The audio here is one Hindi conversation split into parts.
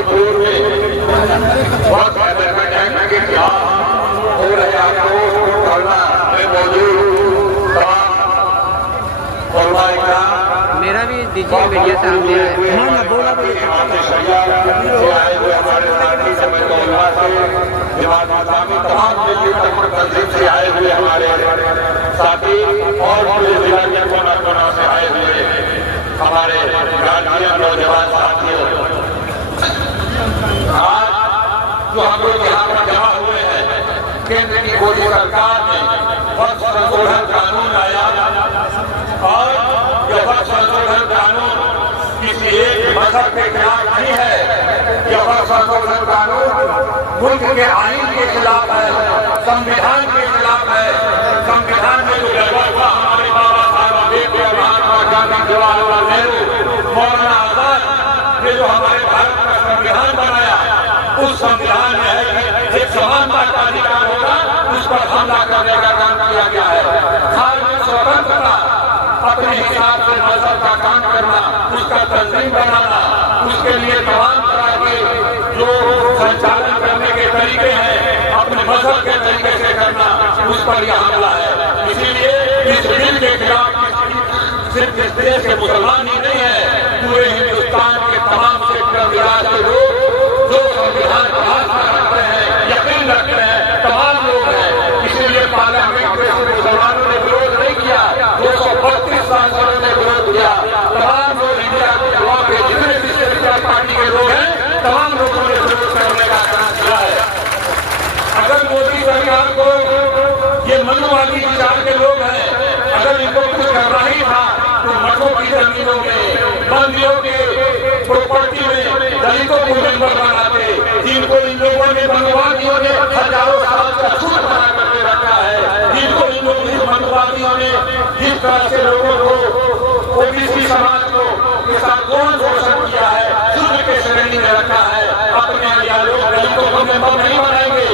के पूर्व वक्त के खिलाफ हो रहे आक्रोश करना में मौजूद तमाम मेरा भी दीजिए मीडिया सामने है बोला आए हुए हमारे साथी समय जमात इस्लामी तमाम दिल्ली तंजीम से आए हुए हमारे साथी और पूरे जिला के कोना कोना से आए हुए हमारे गार्जियन नौजवान साथियों, आज जो हम लोग यहाँ पर जमा हुए हैं, केंद्र की मोदी सरकार ने वक्फ संशोधन कानून लाया और यह वक्फ संशोधन कानून किसी एक मजहब के खिलाफ नहीं है। यह वक्फ संशोधन कानून मुल्क के आईन के खिलाफ है, संविधान के खिलाफ है। संविधान में जो लगा हुआ हमारे बाबा साहब अम्बेडकर, महात्मा गांधी, जवाहरलाल नेहरू, मौलाना आजाद ने जो हमारे भारत का संविधान बनाया, उस संविधान में है कि एक समानता का अधिकार होगा, उस पर हमला करने का काम किया गया है। धार्मिक स्वतंत्रता, अपने हिसाब से मजहब का काम करना, उसका तंजीम बनाना, उसके लिए तमाम तरह के जो संचालन करने के तरीके हैं अपने मजहब के तरीके से करना, उस पर यह हमला है। इसीलिए इस बिल के खिलाफ सिर्फ इस देश के मुसलमान ही नहीं है, पूरे हिंदुस्तान के तमाम सेक्टर विराज के लोग जो संविधान पर आस्था रखते हैं, यकीन रखते हैं, तमाम लोग हैं। इसीलिए पार्लियामेंट में मुसलमानों ने विरोध नहीं किया, 232 सांसदों ने विरोध किया। तमाम लोग इंडिया के जितने भी सेक्युलर पार्टी के लोग हैं, तमाम लोगों ने विरोध करने का काम किया है। अगर मोदी सरकार को ये मनुवादी विचार के लोग हैं, अगर इनको कुछ करना ही था तो मठों की जमीनों में, बंदियों के प्रॉपर्टी में दलितों को मेंबर बनाते, जिनको इन लोगों ने मनुवादियों ने हजारों साल का छूट बना करके रखा है, जिनको इन लोगों मनुवादियों ने जिस तरह से लोगों को ओबीसी समाज को के साथ कौन शोषण किया है, शुद्ध के श्रेणी में रखा है। अपने यहाँ लोग दलितों को मेंबर नहीं बनाएंगे,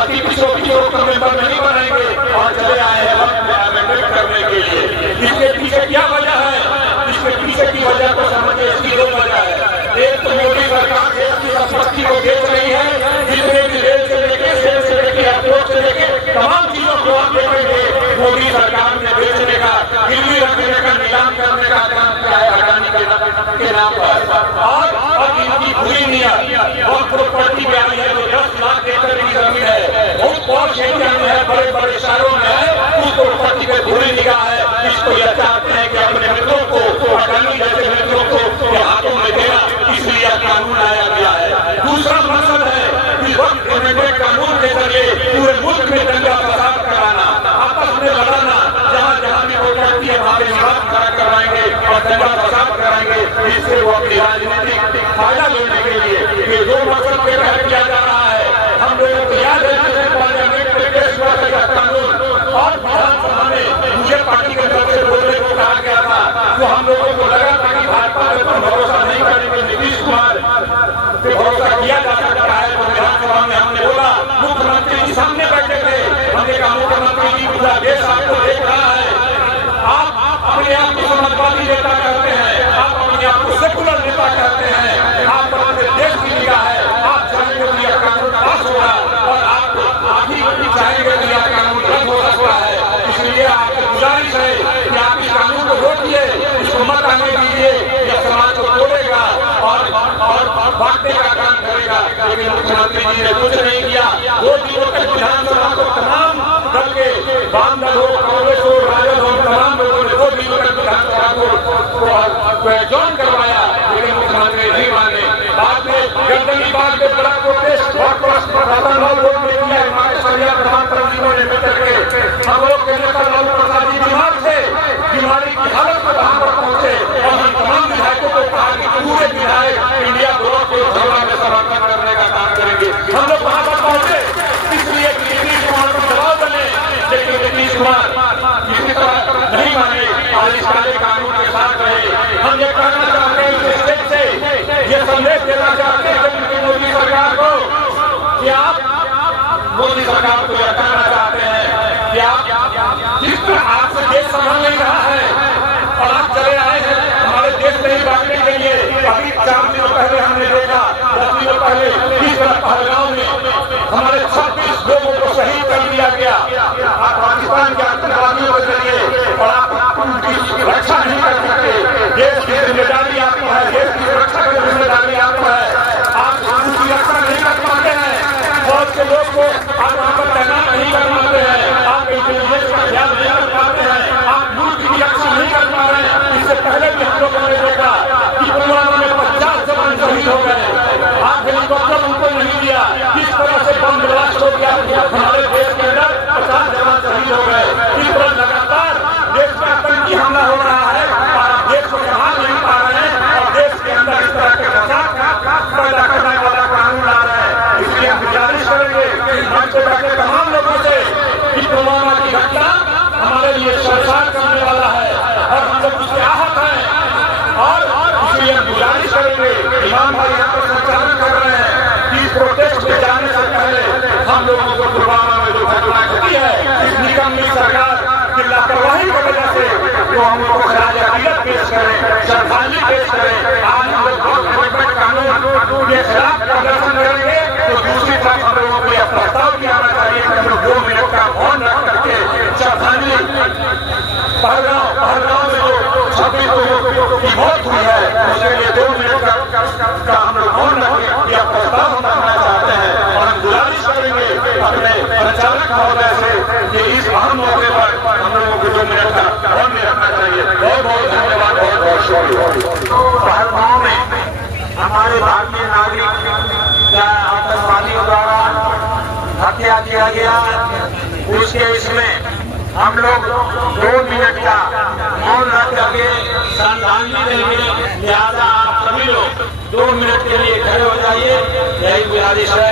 अति पिछड़ों को मेंबर नहीं बनाएंगे और चले आए हैं वक्त में अमेंडमेंट करने के लिए। इसके पीछे क्या वजह है? इसके पीछे की वजह को समझिए, इसकी दो वजह है। एक तो मोदी सरकार देश की संपत्ति को बेच रही है, जितने भी रेल से लेके, सेल से लेके, एयरपोर्ट से लेके तमाम चीजों को आप देखेंगे मोदी सरकार ने बेचने का, गिरवी रखने का, नीलाम करने का काम किया है अडानी के नाम पर। और अब इनकी पूरी नियत और प्रॉपर्टी में आई है जो 10 लाख एकड़ की जमीन है, बहुत पॉश एरिया में है, बड़े बड़े शहरों में है, उस प्रॉपर्टी पे पूरी निगाह है। इसको यह चाहते हैं कि अपने मित्रों को, अडानी जैसे मित्रों को हाथों में देना, इसलिए यह कानून लाया गया है। दूसरा मकसद है कि वक्त अमेंडमेंट कानून के जरिए पूरे मुल्क में दंगा फसाद कराना, आपस में लड़ाना, जहाँ जहाँ भी प्रॉपर्टी है वहाँ पे विवाद खड़ा करवाएंगे और दंगा फसाद कराएंगे, जिससे वो अपनी राजनीतिक फायदा लेने के लिए ये दो मकसद के तहत किया जा रहा है। हम लोगों को याद है कि पार्लियामेंट में पेश हुआ था कानून और विधानसभा में मुझे पार्टी के तरफ से बोलने को कहा गया था, तो हम लोगों को लगा था कि भाजपा पर भरोसा नहीं करेंगे, नीतीश कुमार पे भरोसा किया जा सकता है। तो विधानसभा में हमने बोला, मुख्यमंत्री जी सामने बैठे थे, हमने कहा मुख्यमंत्री जी पूरा देश आपको देख रहा है, आप अपने आप को समाजवादी नेता कहते हैं, आप अपने आप को सेकुलर नेता कहते हैं, आप अपने देश की निगाह है, आप चाहेंगे कि यह कानून पास होगा और आप ही चाहेंगे कि यह कानून रद्द हो सकता है। इसलिए आपको गुजारिश है कि आप इस कानून को रोकिए, इसको मत आने दीजिए, यह समाज को तोड़ेगा और बांटने का काम करेगा। लेकिन मुख्यमंत्री जी ने कुछ नहीं किया। 2 दिनों तक विधानसभा को तमाम दल के, वाम दल हो, कांग्रेस हो, राजद हो, तमाम लोगों ने 2 दिनों तक विधानसभा को एडजॉर्न करवाया, लेकिन मुख्यमंत्री नहीं माने। बाद में गर्दनी बाग में बड़ा प्रोटेस्ट रोड में किया, हमारे सरिया प्रधानमंत्री ने मिलकर के हम लोग के नेता लालू प्रसाद जी बीमार थे, बीमारी की हालत में वहां पर पहुंचे और हम तमाम विधायकों को कहा कि पूरे विधायक इंडिया ब्लॉक को धरना में समर्थन करने का काम करेंगे। हम लोग वहां पर पहुंचे इसलिए कि नीतीश कुमार को दबाव बने, लेकिन नीतीश कुमार किसी तरह नहीं माने और इस काले कानून के साथ रहे। हम ये कहना चाहते हैं इस स्टेज से, ये संदेश देना चाहते हैं मोदी सरकार को कि आप मोदी सरकार को यह कहना चाहते हैं कि आप जिस तरह आपसे देश संभल नहीं रहा है और आप चले आए हैं हमारे देश में ही बांटने के लिए। अभी 4 दिनों पहले हमने देखा, 10 दिनों पहले इस तरह पहलगाम में हमारे 26 लोगों को शहीद कर दिया गया। आप पाकिस्तान के आतंकवादियों के जरिए और आप उनकी रक्षा नहीं कर सकते। देश की जिम्मेदारी आपको है, देश की सुरक्षा की जिम्मेदारी आपको है। आप उनकी रक्षा नहीं कर पाते हैं, फौज के लोग को आप वहाँ पर तैनात नहीं कर पाते हैं, आप इंटेलिजेंस का ख्याल नहीं कर पाते हैं, आप मुल्क की रक्षा नहीं कर पा रहे हैं। इससे पहले भी हम लोगों ने देखा कि पुलवामा में 50 जवान शहीद हो गए। आप हेलीकॉप्टर उनको नहीं दिया, किस तरह से बम ब्लास्ट हो गया हमारे देश के अंदर 50 जवान शहीद हो गए। इस तरह लगातार देश में आतंकी हमला हो रहा है और आप देश को संभाल नहीं पा रहे हैं और देश के अंदर इस तरह के फसाद पैदा करने वाला कानून ला रहे हैं। इसलिए हम गुजारिश करेंगे मंच पे बैठे तमाम लोगों से कि पुलवामा की घटना हमारे लिए शर्मसार करने वाला है और हम लोग उससे आहत हैं और इसलिए हम गुजारिश करेंगे, इमाम भाई यहाँ पर संचालन कर रहे हैं कि इस प्रोटेस्ट में जाने से पहले हम लोगों को पुलवामा में जो घटना घटी है इस निकम्मी सरकार की लापरवाही की वजह से तो हम लोग को खराज अकीदत पेश करें, श्रद्धांजलि पेश करें। आज हम लोग गवर्नमेंट कानून के खिलाफ प्रदर्शन करेंगे तो दूसरी तरफ हम लोगों को यह प्रस्ताव किया जाना चाहिए कि हम लोग 2 मिनट का मौन रख करके श्रद्धांजलि पहलगाम में जो 26 लोगों की मौत हुई है उसके लिए 2 मिनट का हम लोग मौन रखें, यह प्रस्ताव हम रखना चाहते हैं और हम गुजारिश करेंगे अपने संचालक महोदय से कि इस अहम मौके पर हम लोगों को 2 मिनट का मौन भी रखना चाहिए। बहुत बहुत धन्यवाद, बहुत बहुत शुक्रिया। पहलगाम में हमारे भारतीय नागरिक का आतंकवादियों द्वारा हत्या किया गया, उसके इसमें हम लोग 2 मिनट का मौन रख करके श्रद्धांजलि देंगे। लिहाजा आप सभी लोग 2 मिनट के लिए खड़े हो जाइए, यही गुजारिश है।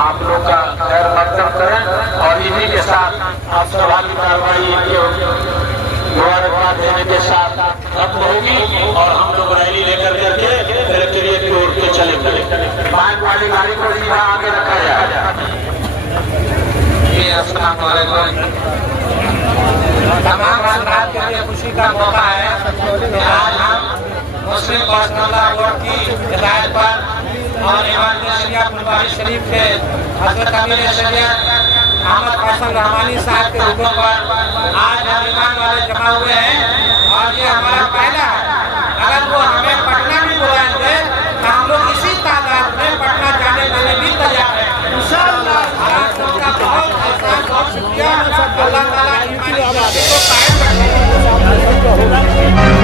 आप लोग का खैर मकदम करें और इन्हीं के साथ आप सभा की कार्रवाई मुबारकबाद देने के साथ खत्म होगी और हम लोग रैली लेकर करके कलेक्ट्रेट की ओर के चलेंगे। बाइक वाली गाड़ी को सीधा आगे रखा जाए। अस्सलाम वालेकुम। तमाम समाज के लिए खुशी का मौका है कि आज हम मुस्लिम पर्सनल लॉ बोर्ड की हिदायत पर और इमाम शरिया फुलवारी शरीफ के हजरत अमीर शरीयत अहमद फैसल रहमानी साहब के हुक्म पर आज हम इमाम वाले जमा हुए हैं और ये हमारा पहला है। अगर वो हमें पटना भी बुलाएंगे तो हम लोग इसी तादाद में पटना जाने के लिए भी तैयार हैं इंशाअल्लाह। आप सबका बहुत शुक्रिया। अल्लाह ताला ईमान को कायम रखे।